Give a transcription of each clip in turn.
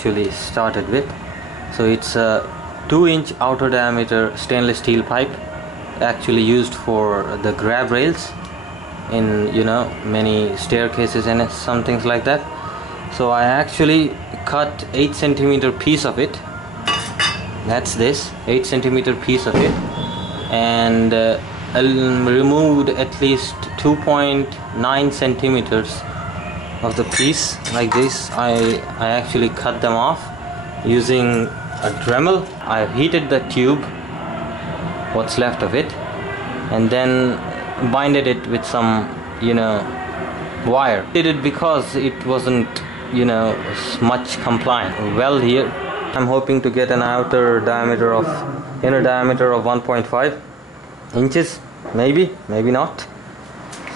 actually started with. So it's a 2-inch outer diameter stainless steel pipe, actually used for the grab rails in, you know, many staircases and some things like that. So I actually cut 8 centimeter piece of it. That's this 8 centimeter piece of it, and I removed at least 2.9 centimeters of the piece like this. I actually cut them off using a Dremel. I heated the tube, what's left of it, and then binded it with some, you know, wire. Did it because it wasn't, you know, much compliant. Weld here, I'm hoping to get an inner diameter of 1.5 inches, maybe not.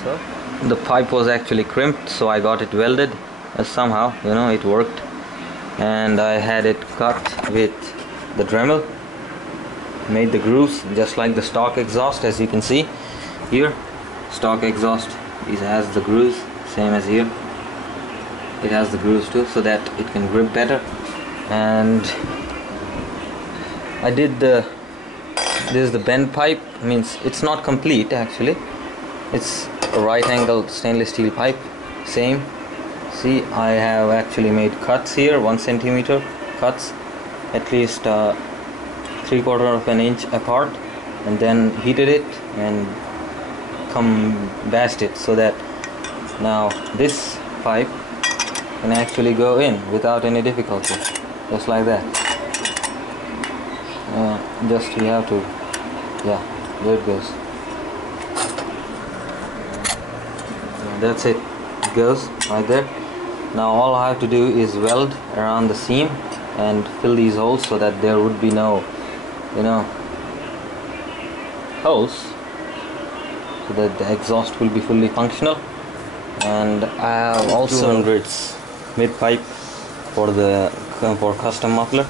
So the pipe was actually crimped, so I got it welded somehow, you know, it worked, and I had it cut with the Dremel. Made the grooves just like the stock exhaust, as you can see here. Stock exhaust, it has the grooves, same as here. It has the grooves too, so that it can grip better. And I did this is the bend pipe. Means it's not complete actually. It's a right angle stainless steel pipe, same. See, I have actually made cuts here, 1 centimeter cuts, at least 3/4 of an inch apart, and then heated it and bashed it, so that now this pipe can actually go in without any difficulty, just like that. Just we have to, yeah, there it goes. That's it, it goes right there. Now all I have to do is weld around the seam and fill these holes so that there would be no, you know, holes, so that the exhaust will be fully functional. And I have also 200s mid pipe for custom muffler.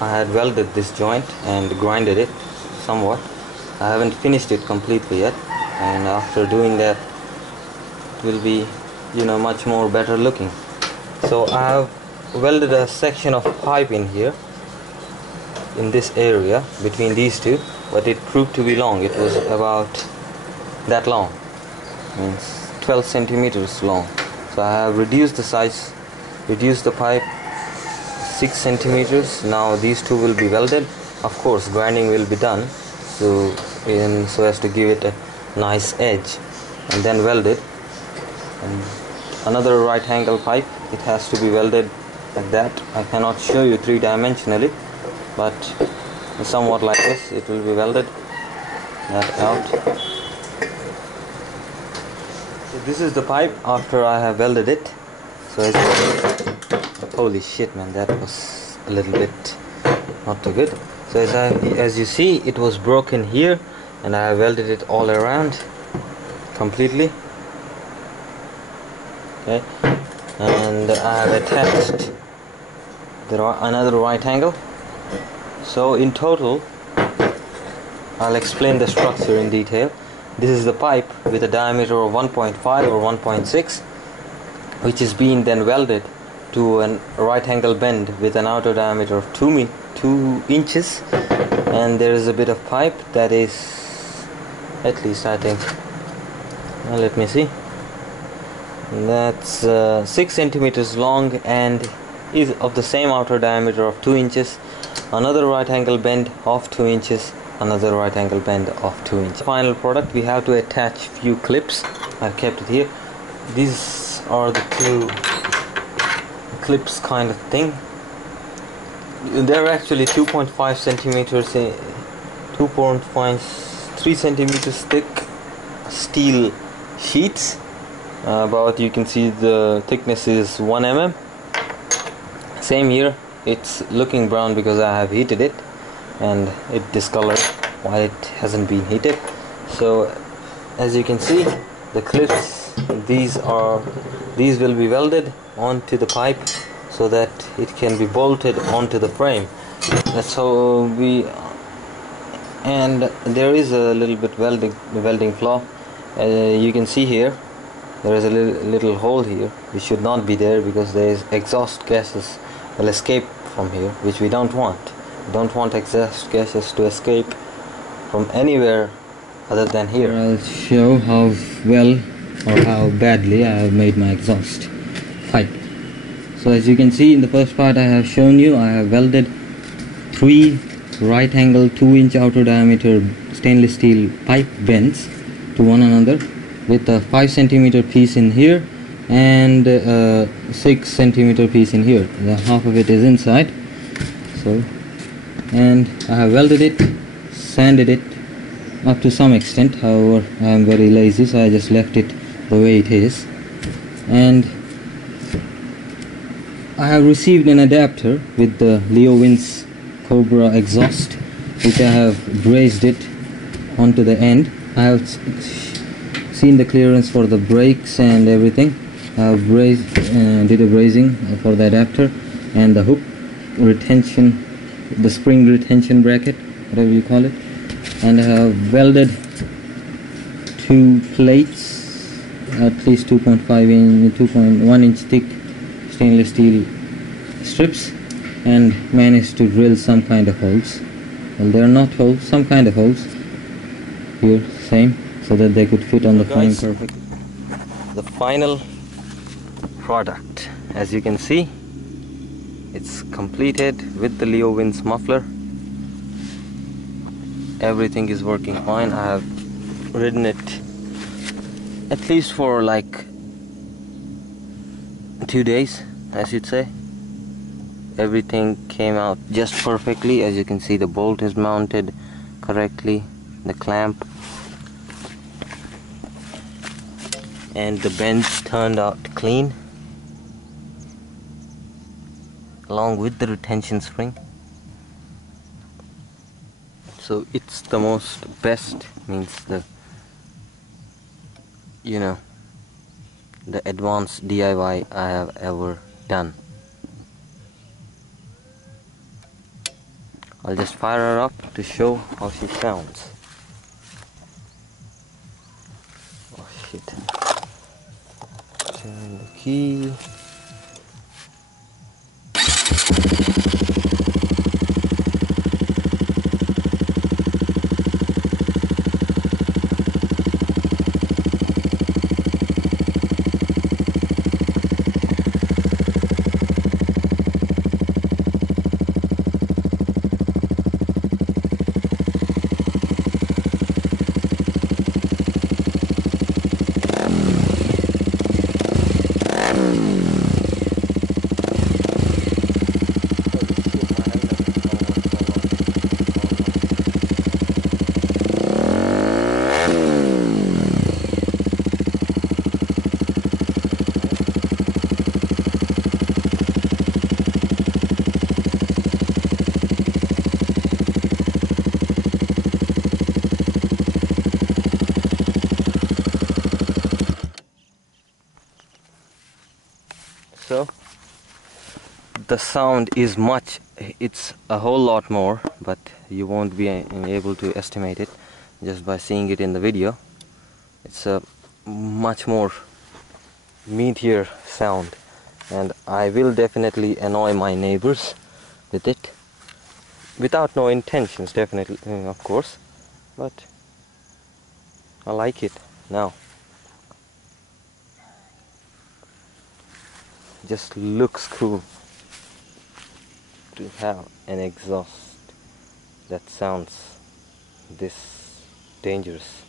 I had welded this joint and grinded it somewhat. I haven't finished it completely yet, and after doing that it will be, you know, much more better looking. So I have welded a section of pipe in here, in this area between these two, but it proved to be long. It was about that long, means 12 centimeters long. So I have reduced the size, reduced the pipe 6 centimeters. Now these two will be welded. Of course grinding will be done so as to give it a nice edge, and then welded. And another right angle pipe, it has to be welded like that. I cannot show you 3-dimensionally, but somewhat like this it will be welded. That out. So this is the pipe after I have welded it. So holy shit, man, that was a little bit not too good. So as you see, it was broken here, and I have welded it all around completely. Okay, and I have attached another right angle. So in total, I'll explain the structure in detail. This is the pipe with a diameter of 1.5 or 1.6, which is being then welded to a right angle bend with an outer diameter of 2 inches, and there is a bit of pipe that is, at least I think, let me see, that's 6 centimeters long and is of the same outer diameter of 2 inches. Another right angle bend of 2 inches, another right angle bend of 2 inches. Final product, we have to attach few clips. I've kept it here. These are the 2 clips kind of thing. They're actually 2.5 centimeters, 3 centimeters thick steel sheets. About, you can see the thickness is 1 mm. Same here, it's looking brown because I have heated it and it discolored while it hasn't been heated. So as you can see, the clips, these will be welded onto the pipe so that it can be bolted onto the frame. That's how and there is a little bit welding flaw. You can see here there is a little hole here which should not be there, because there is exhaust gases will escape from here, which we don't want. We don't want exhaust gases to escape from anywhere other than here. I'll show how well or how badly I have made my exhaust pipe. So as you can see, in the first part I have shown you, I have welded 3 right angle 2-inch outer diameter stainless steel pipe bends to one another, with a 5 centimeter piece in here and a 6 centimeter piece in here. The half of it is inside. So, and I have welded it, sanded it up to some extent. However, I am very lazy, so I just left it the way it is. And I have received an adapter with the Leovince Cobra exhaust, which I have brazed it onto the end. I have seen the clearance for the brakes and everything. I have did a brazing for the adapter and the hook retention, the spring retention bracket, whatever you call it. And I have welded 2 plates, at least 2.1 inch thick stainless steel strips, and managed to drill some kind of holes. Well, they are not holes, some kind of holes here, same, so that they could fit on the frame perfectly. The final product, as you can see, it's completed with the Leovince muffler. Everything is working fine. I have ridden it at least for like 2 days, I should say. Everything came out just perfectly. As you can see, the bolt is mounted correctly, the clamp, and the bends turned out clean, along with the retention spring. So it's the most best, means the, you know, the advanced DIY I have ever done. I'll just fire her up to show how she sounds. Oh shit. Turn the key. So the sound is it's a whole lot more, but you won't be able to estimate it just by seeing it in the video. It's a much more meatier sound, and I will definitely annoy my neighbors with it, without no intentions, definitely, of course, but I like it now. Just looks cool to have an exhaust that sounds this dangerous.